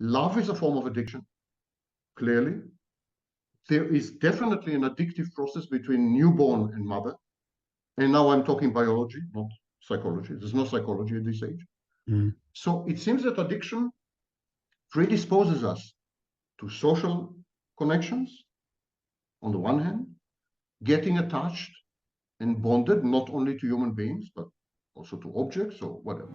Love is a form of addiction, clearly. There is definitely an addictive process between newborn and mother. And now I'm talking biology, not psychology. There's no psychology at this age. So it seems that addiction predisposes us to social connections, on the one hand, getting attached and bonded not only to human beings, but also to objects or whatever.